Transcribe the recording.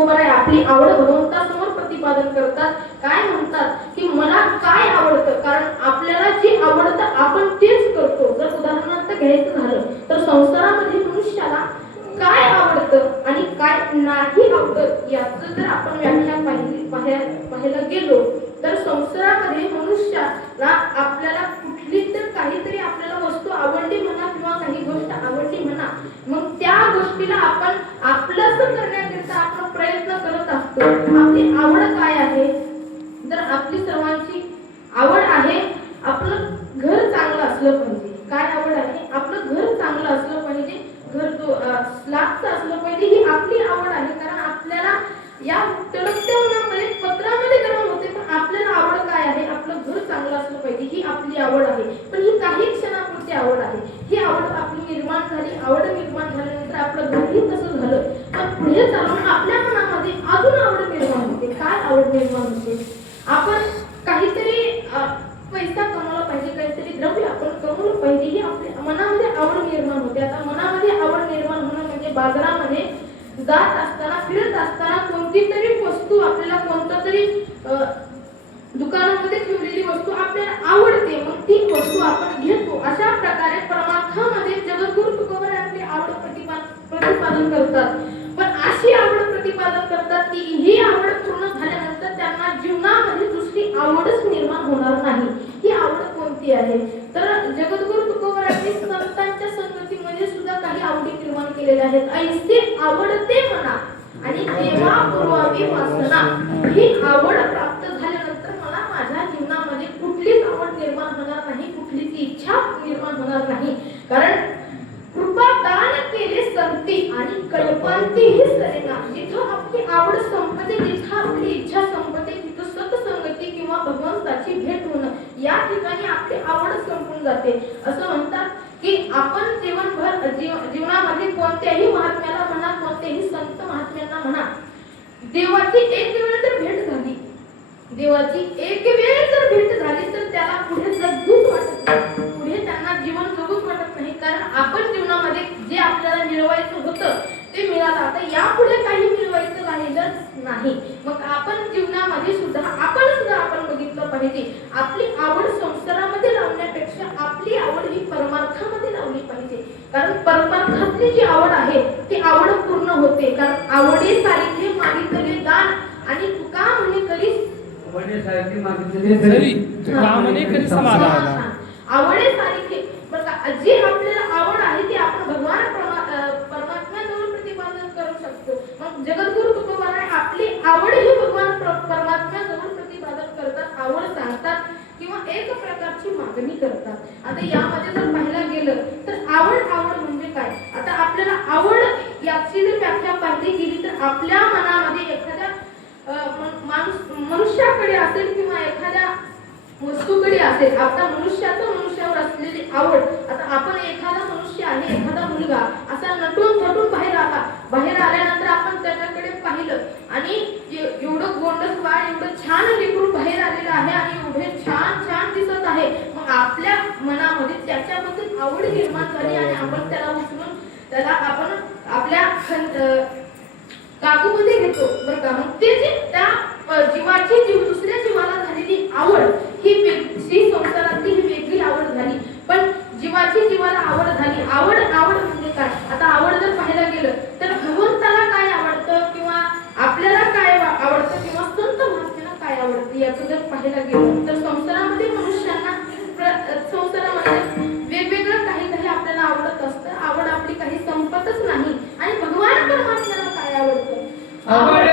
तुकोबाराय आपली आवड भगवंतासमोर प्रतिपादन करतात. काय म्हणतात की मला काय आवडतं, कारण आपल्याला जे आवडतं आपण तेच करतो. जर उदाहरणार्थ घ्यायचं झालं तर संसारामध्ये मनुष्याला काय आवडतं आणि काय नाही आवडत याचं जर आपण व्याख्या पाहायला गेलो तर संसारामध्ये मनुष्याला आपल्याला कुठली तर काहीतरी आपल्याला वस्तू आवडली म्हणा किंवा काही गोष्ट आवडली म्हणा, मग त्या गोष्टीला आपण आपलंसं करण्याकरिता आपण प्रयत्न करत असतो. आपली आवड काय आहे, तर आपली सर्वांची आवड आहे आपलं घर चांगलं असलं पाहिजे. काय आवड आहे, आपलं घर चांगलं असलं पाहिजे, घर स्लॅबचं असलं पाहिजे, ही आपली आवड आहे. कारण आपल्याला या तडकत्या उन्हामध्ये पत्रामध्ये गरम होते, पण आपल्याला आवड काय आहे, आपलं घर चांगलं असलं पाहिजे, ही आपली आवड आहे. पण ही काही क्षणापुरती आवड आहे. ही आवड आपली निर्माण झाली, आवड निर्माण झाल्यानंतर आपलं घरही तसं झालं, पण पुढे चालून आपल्या मनामध्ये अजून आवड निर्माण होते. काय आवड निर्माण होते, आपण काहीतरी पैसा कमवला पाहिजे, काहीतरी द्रव्य आपण कमवलं पाहिजे, ही आपल्या मनामध्ये आवड निर्माण होते. आता मनामध्ये आवड निर्माण होणं म्हणजे बाजारामध्ये जात असताना, फिरत असताना कोणती तरी वस्तू आपल्याला, कोणतं तरी दुकानामध्ये ठेवलेली वस्तू आपल्याला आवडते, मग ती वस्तू आपण घेतो. अशा प्रकारे परमार्थामध्ये जगद्गुरु तुकोबाराय आपली आवड प्रतिपादन करतात. पण अशी आवड प्रतिपादन करतात की ही आवड पूर्ण झाल्यानंतर त्यांना जीवनामध्ये दुसरी आवडच निर्माण होणार नाही. ही आवड कोणती आहे, तर जगद्गुरु तुकोबारायांनी संतांच्या संगतीमध्ये सुद्धा काही आवडी निर्माण केलेल्या आहेत. ऐसे आवडते म्हणा आणि देवा पुरवावी वासना. ही आवड प्राप्त झाल्यानंतर मला माझ्या जीवनामध्ये कुठलीच आवड निर्माण होणार नाही, कुठलीच इच्छा निर्माण होणार नाही. कारण कृपा दान केले संती आणि कल्पांतीही सरेना. जिथं आपली आवड संपते, जिथं आपली इच्छा संपते, तिथं सत्संगती किंवा भगवंताची भेट होणं, या ठिकाणी आपली आवड संपून जाते. असं म्हणतात की आपण जीवनामध्ये कोणत्याही महात्म्याला म्हणा, कोणत्याही संत महात्म्यांना म्हणा, देवाची एक वेळ जर भेट झाली, देवाची एक वेळ जर भेट झाली तर त्याला पुढे जगूच वाटत नाही, पुढे त्यांना जीवन जगूच वाटत नाही. कारण आपण जीवनामध्ये जे आपल्याला मिळवायचं होतं ते मिळालं, आता यापुढे काही मिळवायचं राहिलंच नाही. मग आपण जीवनामध्ये सुद्धा आपण बघितलं पाहिजे, आपली आवड संसारामध्ये लावण्यापेक्षा आपली आवड ही परमार्थामध्ये लावली पाहिजे. कारण परमार्थातली जी आवड आहे ती आवड पूर्ण होते. कारण आवडीसारखे मागितले दान आणि तुका म्हणे करी आवडीसारखी मागितले तरी तुका म्हणे करी समाधान. आवडीसारखे जी आपल्याला आवड आहे ती आपण भगवान परमात्म्याजवळ प्रतिपादन करू शकतो. मग जगद्गुरु तुकोबाराय आपली आवड ही भगवान परमात्म्याजवळ प्रतिपादन करतात, आवड सांगतात किंवा एक प्रकारची मागणी करतात. आता यामध्ये जर पाहायला गेलं तर आवड म्हणजे काय, आता आपल्याला आवड याची जर व्याख्या पाहिली गेली तर आपल्या मनामध्ये एखाद्या मनुष्याकडे असेल किंवा एखाद्या वस्तूकडे असेल. आता मनुष्यावर असलेली आवड, आता आपण एखादा मनुष्य आहे, एखादा मुलगा असा नटून थटून बाहेर आल्यानंतर आपण त्याच्याकडे पाहिलं आणि एवढं गोंडस बाळ, एवढं छान लेकरू बाहेर आलेलं आहे आणि एवढे छान दिसत आहे, मग आपल्या मनामध्ये त्याच्याबद्दल आवड निर्माण झाली आणि आपण त्याला उचलून त्याला आपण आपल्या काकूमध्ये घेतो, बरं का. मग ते जे त्या दुसऱ्या जीवाला झालेली आवड ही संसारातली ही वेगळी आवड झाली. पण जीवाला आवड झाली. आवड म्हणजे काय, आता आवड जर पाहायला गेलं तर भगवंताला काय आवडतं किंवा आपल्याला काय आवडतं किंवा संत महात्म्याला काय आवडतं याचं जर पाहायला गेलं तर संसारामध्ये मनुष्यांना वेगवेगळं काही आपल्याला आवडत असतं. आवड आपली काही संपतच नाही. आणि भगवान परमात्म्याला काय आवडतं, आवड